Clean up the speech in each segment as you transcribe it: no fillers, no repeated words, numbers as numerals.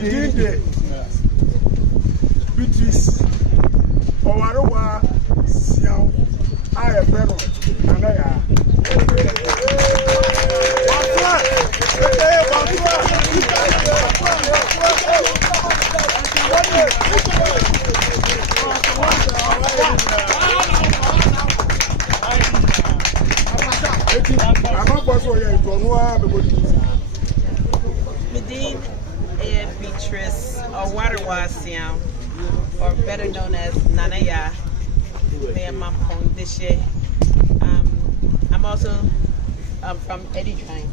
Within the Beatrice, Owarowa, Siaw, I am Pedro, and I am. Medine Beatrice or Siaw, or better known as Nanaya, near Mampong this year. I'm also from Eddie-Train,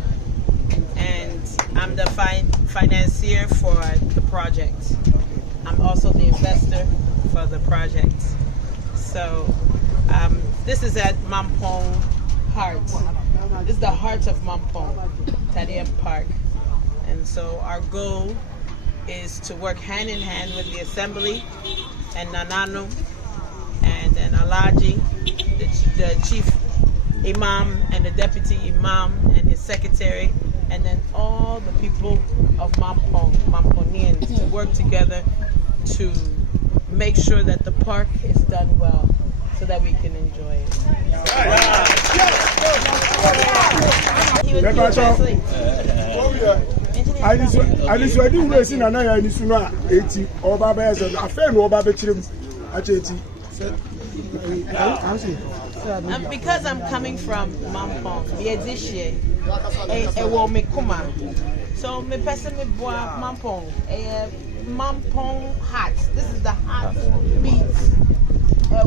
and I'm the financier for the project. I'm also the investor for the project. So this is at Mampong Heart. This is the heart of Mampong, Taadium Park. And so our goal is to work hand in hand with the assembly and Nanano and Alaji, the chief imam and the deputy imam and his secretary, and then all the people of Mamponians to work together to make sure that the park is done well so that we can enjoy it. He would translate. I didn't listen and I didn't know 80 or Babas and a fair or Babachim at 80. Because I'm coming from Mampong, this year, a woman kuma. So me person me boy Mampong, a Mampong hat. This is the hat beats a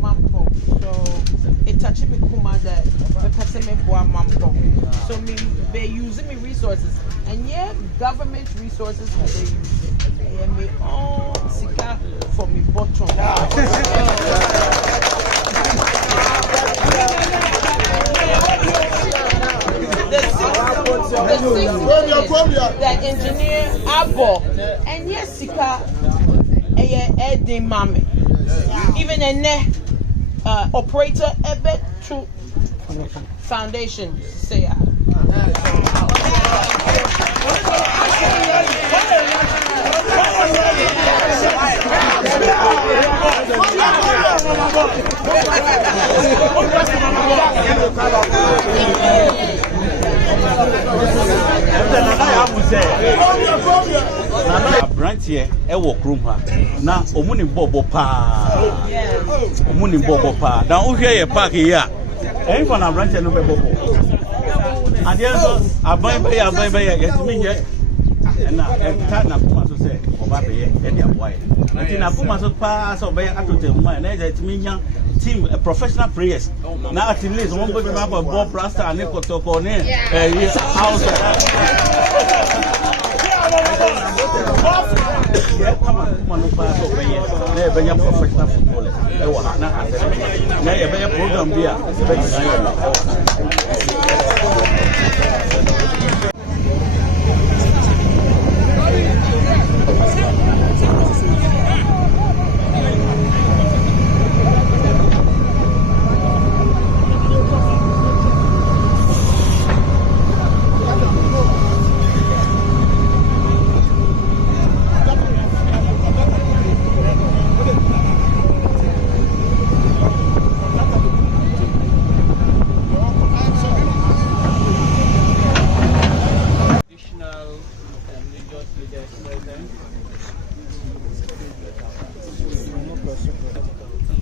Mampong. So it touches me kuma that me person me boy Mampong. So me they using me resources, and yeah, government resources they use it. And me all sika for me bottom. That engineer Abo and yes sika Eddie Mame, even a operator Ebe to foundation say Branch here, walk room. Now, Omuni Bobo Pa. Omuni Bobo Pa. Now, okay, a park here. Any one of branch and Bobo. And the other, I buy by get me yet. And now, every time I put myself say, Obabe, any of white. Until I put myself pass or by a to my name, team professional prayers. Now, at least one baby map of Bob Rasta and Nico Tokone. House. Come on, pass over here. They're very professional footballers. They were not at the very program here.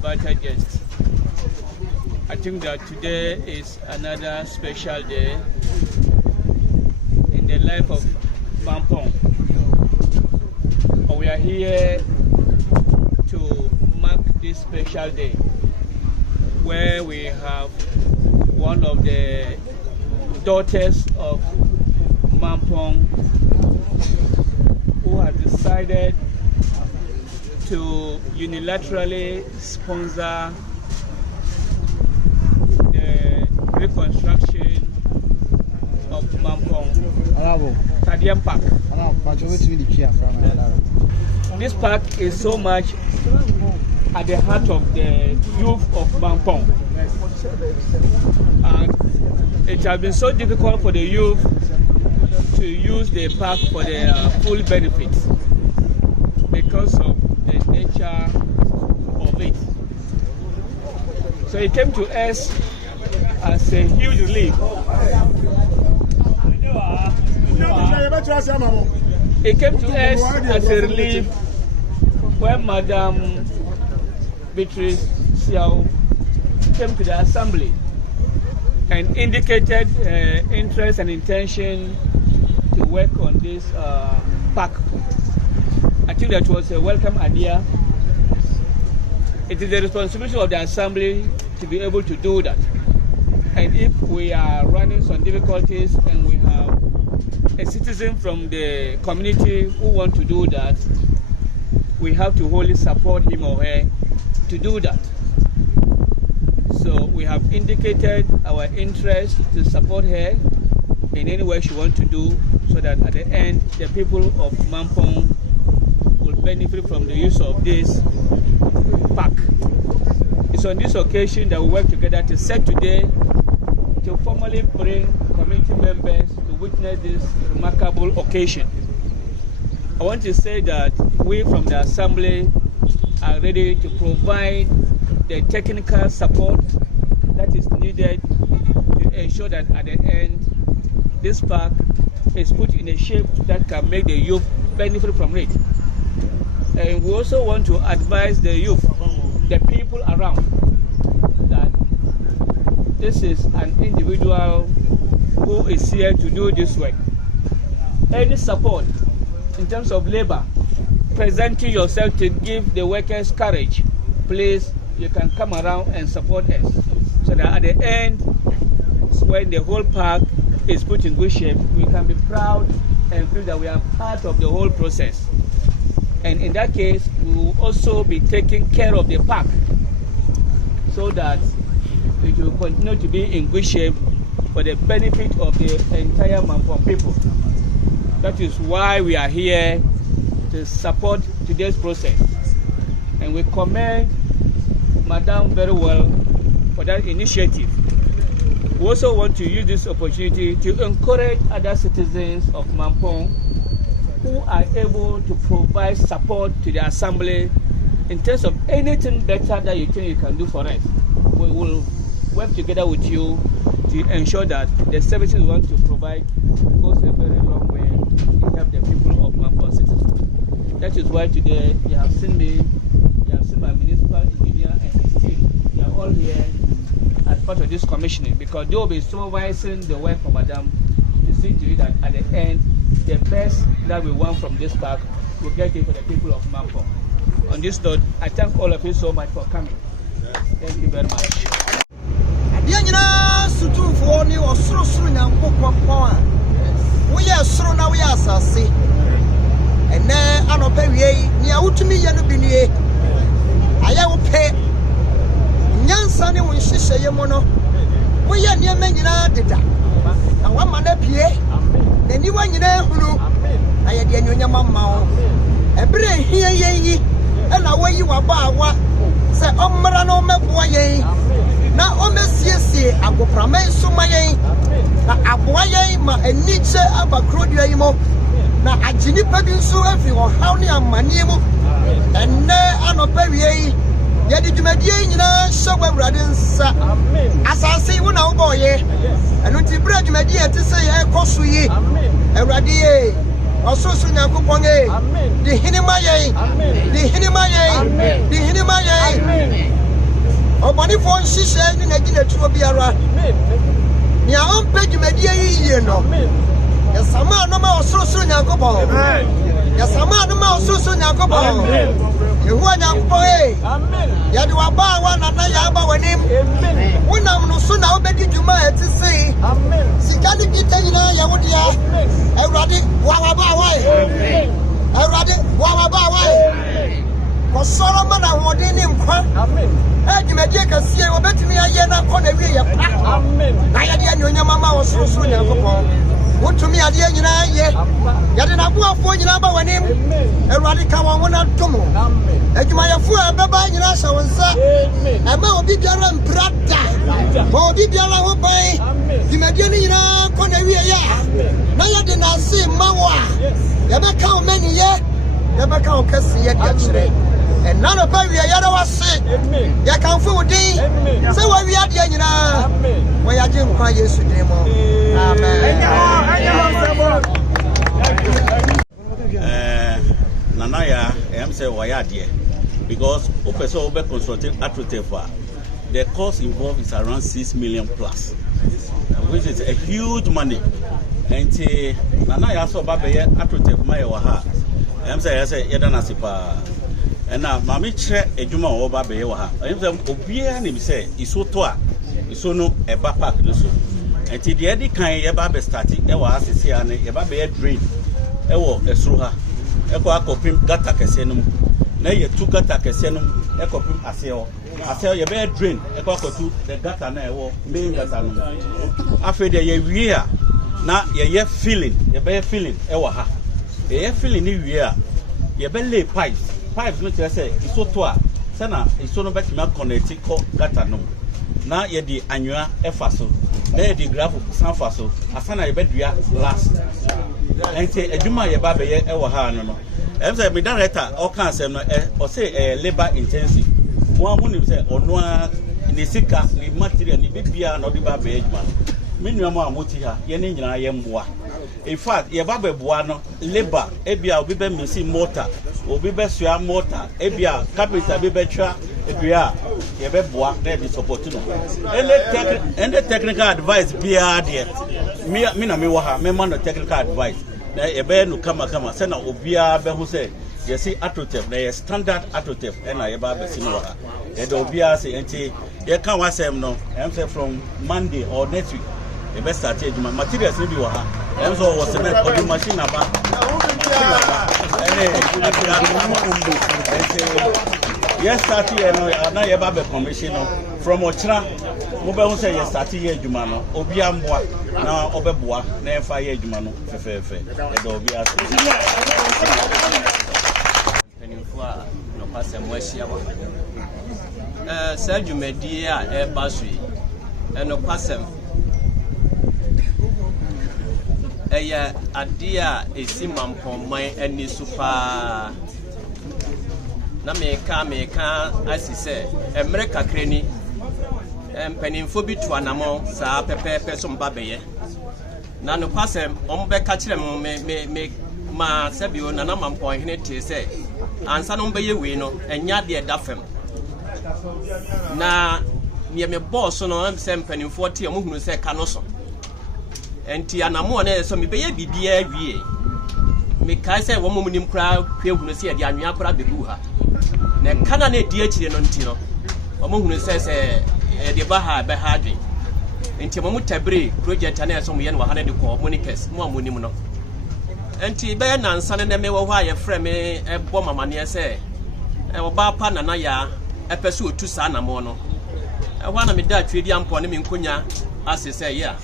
Invited guests. I think that today is another special day in the life of Mampong. We are here to mark this special day where we have one of the daughters of Mampong who has decided to unilaterally sponsor the reconstruction of Mampong Taadium Park. This park is so much at the heart of the youth of Mampong, and it has been so difficult for the youth to use the park for the full benefits because of the nature of it. So it came to us as a huge relief. It came to us as a relief when Madam Beatrice Siaw came to the assembly and indicated interest and intention to work on this park. I think that was a welcome idea. It is the responsibility of the assembly to be able to do that. And if we are running some difficulties and we have a citizen from the community who want to do that, we have to wholly support him or her to do that. So we have indicated our interest to support her in any way she wants to do, so that at the end the people of Mampong will benefit from the use of this park. It's on this occasion that we work together to set today to formally bring community members to witness this remarkable occasion. I want to say that we from the assembly are ready to provide the technical support that is needed to ensure that at the end this park is put in a shape that can make the youth benefit from it. And we also want to advise the youth, the people around, that this is an individual who is here to do this work. Any support in terms of labor, presenting yourself to give the workers courage, please, you can come around and support us, so that at the end, when the whole park is put in good shape, we can be proud and feel that we are part of the whole process. And in that case, we will also be taking care of the park so that it will continue to be in good shape for the benefit of the entire Mampong people. That is why we are here to support today's process. And we commend Madam very well for that initiative. We also want to use this opportunity to encourage other citizens of Mampong who are able to provide support to the assembly in terms of anything better that you think you can do for us. We will work together with you to ensure that the services we want to provide goes a very long way to help the people of Mampong citizens. That is why today you have seen me, you have seen my municipal engineer and his team. We are all here as part of this commissioning because they will be supervising the work of Madam to see to it that at the end, the best that we want from this park will get it for the people of Mampong. On this note, I thank all of you so much for coming. Thank you very much. We are so now we are sassy. And then I don't pay near to me and be I will pay Yansani when she say Yamono. We are near Menina did that. And one man up here, then you want you know, I had your mamma. A brain here, ye, and away you are bar what say, oh, Marano Maboye. Now, oh, Messi, I go from Sumaye. Na aboye ma eniche abakrodia yimo na agini pedin so afi o hawni amane mu enne anopawie ye di dwumadie nyina hyewa awurade nsa asase wo na wo boye eno ti bra dwumadie te se ye koso yi awurade ye ososo nyankopon e di hinima ye di hinima ye di hinima ye obani fo nhihye ni na gina tuo biara ni awon page medie yiye no ya sama no ma osoro nyankopon ya sama no ma osoro nyankopon yehu nyankopon amen ya de wa ba wa na ya ba wanim wonam no so na obedi dwuma eti sei amen sika ni kita nyina ya wodia awurade wa ba wa awurade wa ba wa kosoro ma na hode ni nkwa amen edwumadie kasie obetimi aye na kɔ na wie ye pa amen na ya de anyonyama ma osoro nyankopon What to me, I didn't know. Yet, I go for you number one name. A radical one not come on. And you might have four Baba in us, and Mo be Biaran Prata. Mo be Biaran by the Medina Conaria. Now you did not see Mawa. You may count many yet. You may count Cassie yet. And none of you are sick. You can fool thee. So why we are here, you know? Why are you crying yesterday? Amen. Nanaya, I say why are here? Because Professor Obe consulting Atrotefa, the cost involved is around 6 million plus, which is a huge money. And Nanaya saw Babaya Atrotef Mayawaha. I say Yadanasipa. And now, Mammy check a Juma or Babayawaha. I am the Obia, say, is so toa, is so no a backpack. And till the Eddie kind Yababe started, there was a Siane, Yababe dream. Ewo, a Sruha, Echo Akopim Gata Casenum. Nay, 2 Gata Casenum, Ecopim Aseo. Aseo, your bed drain, Echo to the Gata Nawo, main Gatanum. After the year, now you're feeling, your bad feeling, Ewaha. You're feeling new year, your belly pipes. Pipes, which I say, is so toa. Sana, is so no better milk connected called Gatanum. Now you're the annual Efaso. There the graph of San Faso. Asana, you bet you are last. And say, a Juma, your baby, Ewaha, no. As I made that, or cancer, or say a labor intensive. One would say, or no, in the sick, the material, the baby, or the baby, man. Minimum, Mutiha, Yenin, I am one. In fact, your baby buano, labor, Ebia, will be missing motor, will be best your motor, Ebia, capital, be better, Ebia, your baby work, there is opportunity. And the technical advice be there. Mina Miwaha, me man, technical advice. A bear no come, send out Obia, who say, you see, Atrotef, they are standard Atrotef, and I about the Sinora. And Obia say, and you can't watch them no, I'm saying from Monday or next week. The best started my materials in the water. And so was the machine about. Yes, started and I have a commissioner from Ochra. Mobile say, yes, started here, Jumano, Obiamwa, now Obebua, never fire Jumano, Fefe, and Obia. No pass and West Siaw. Sergio Media, Air Basri, and no pass them. Eya adia esi Mampong man ani super na meka asise emre kakra ni empanimfo bi to anamo saa pepepe so mbabeye na no kwasem ombeka kire me ma sebio na Mampong hene tie se ansa no mbeye we no enya de dafem na nie me boss no em se empanimfo tie mo hunu se ka no so enti anamo na so me beye bibia wie me kai say wo momunim kra hwehunu se de anwea kra bebu ha na kana na di akire no ntino wo mohunu se de ba ha be ha dwen enti mo mutabre project na so mo ye no ha na de ko monikes mo amonim no enti be na nsa na me wo ho aye frɛ me ebo mamane se wo ba pa na ya epese otu sa anamo no ho na me da twedi ampo ne me nkonya asese ya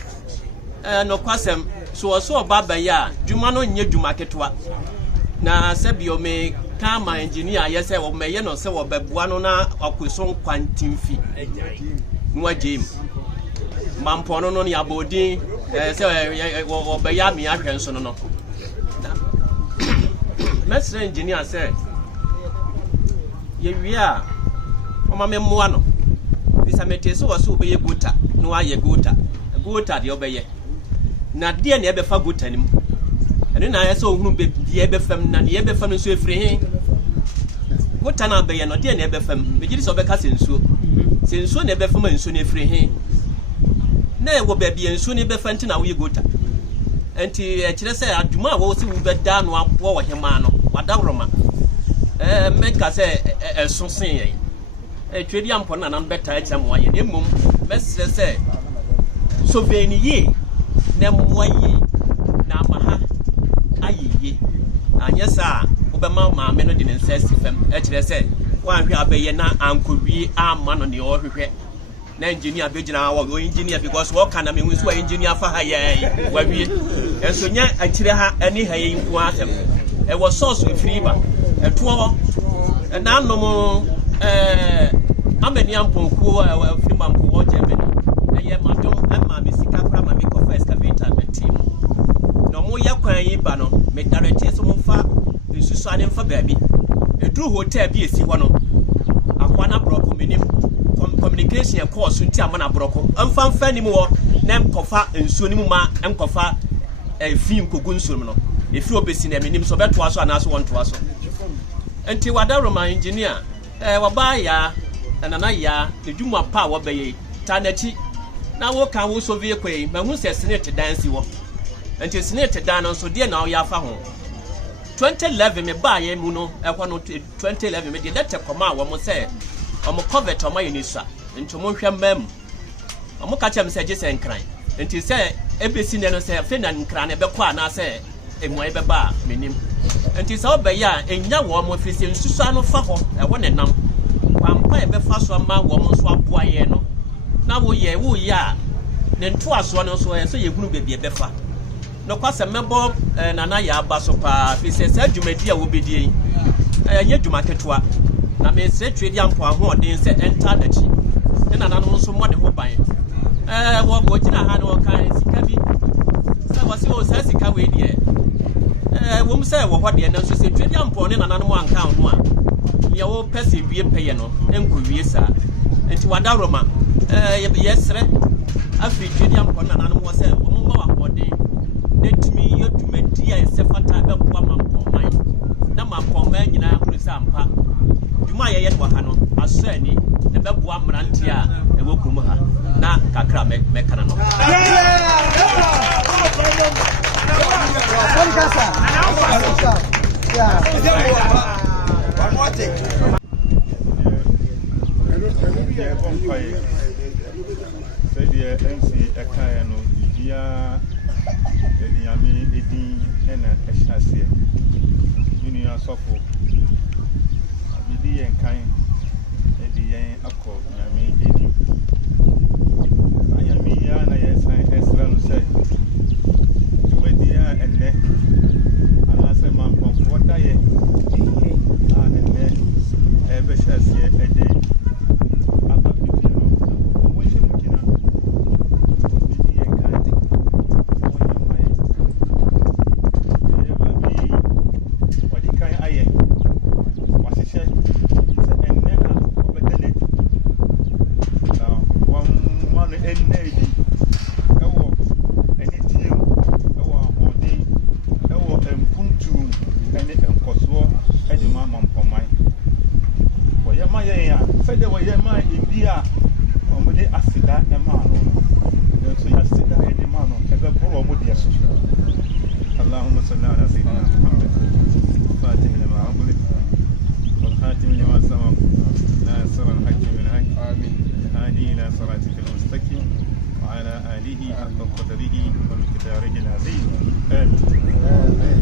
no kwasem so baba ya dwuma no nye dwuma ketwa na sebio me kama engineer yese wo meye no se wo babua no na akoso kwantimfi nwa jim Mampong no ya bodin se wo be ya me ahwe nso no mesre engineer se ye wia o ma me moa no bisa metese wo so be ye gota no aye gota de obeye na de na ebe fa gota nim eno na ya so ohunu be de ebe fam na de ebe fam nso efiri he gota na be ye no de na ebe fam be gidi so be ka sensuo na ebe fam nso na efiri he na e wo be bi nso na ebe fa nti na wo ye gota enti e kire se aduma wo se wo be da no abo wo hema no wadabroma meka se so sen ye twedi ampo na na beta e kire mo aye na mum mesre se so veni ye na mwaye na maha ayiye anyesa obema maame no de nsa sifam e kire se wanhwe abeye na ankowie ama no ne ohwehwe na engineer be gina wo engineer because wo kana me hu so engineer fa ha ye wa wie enso nya akire ha ani ha ye nko atem e wo source free ba e to wo na anom amani amponkuo free Mampong wo Germany e ye madom ama me sika pra ma me ko fa excavator be team no mo ya kwan yi ba no me direct so mo fa nsusu ade mfa baabi edru hotel bi esi ho no akwana broko menim communication course nti amana broko amfa ni mo na mkofa nsuo ni mu ma mkofa fi nkogu nsuo no efi obesi na menim so beto aso anaso wonto aso enti wadaroma engineer waba ya nana ya edwuma pa wabeye tanachi na wo kan wo so vie kwai mahu se senate dance wo enti senate dan no so de na ya fa ho 2011 me ba ye mu no ekwa no 2011 me de lete koma wo mo se omo covet omo yinisa enti mo hwe mam omo ka chem se gese nkran enti se ebesi ne no se fe na nkran ne be kwa na se emu e be ba menim enti se obe ya enya wo mo fisi nsusu anu fa ho e wo ne nam kwampa e be fa so ma wo mo so aboa ye no na wo ya ne nto aso no so e so ye hunu bebie be fa no kwase mebo nana ya abaso pa fisi se adwumadi a wo bedie ye dwuma ketoa na me se trade ampo ahoden se enter the chi na nanu nso mo de ho ban wo go gina ha no kan sika bi se wo se o se sika we die wo mu se wo ho de na so se trade ampo ne nanu mo anka ho a ye wo pese wie peye no enko wie sa enti wada roma ye sre afi trade ampo na nanu mo se wo mu ma wa ahoden netumi yodumadi a se fata be bo Mampong man na Mampong man nyina ho se ampa dwuma ye wa ha no aso ani e be bo amrante a e wo krum ha na kakra me kana no اللهم صل على سيدنا محمد فاتح لما أغلق والخاتم لما سبق ناصر الحق بالحق آمين هادي إلى صراطك المستقيم وعلى آله حق قدره ومقداره العظيم آمين